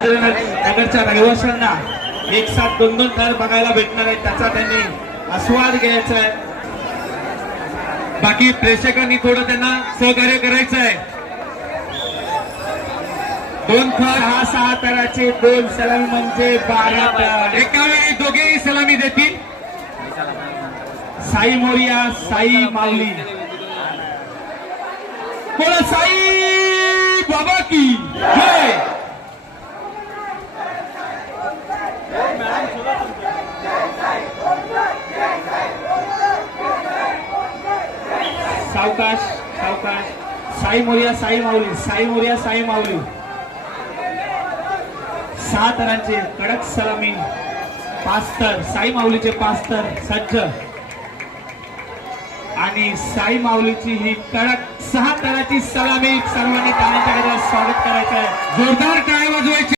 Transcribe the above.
नगरच्या रहिवाशांना एक साथ दोन दोन थर बघायला भेटणार आहे, त्याचा त्यांनी आस्वाद घ्यायचा आहे. बाकी प्रेक्षकांनी थोडं त्यांना सहकार्य करायचं आहे. दोन थर हा 6 थराचे, 2 सलामी म्हणजे 12 थर. एका वेळी दोघेही सलामी देतील. साई मोरिया, साई माऊली. बोला साई बाबा की जय. सावकाश सावकाश. साई मोरिया, साई माऊली. साई मोरिया, साई माऊली. 6 थरांचे कडक सलामी, 5 थर. साई माऊलीचे 5 थर सज्ज आणि साई माऊलीची ही कडक 6 थराची सलामी. सर्वांनी टाळ्यांच्या गजरात स्वागत करायचं आहे. जोरदार टाळ्या वाजवायची.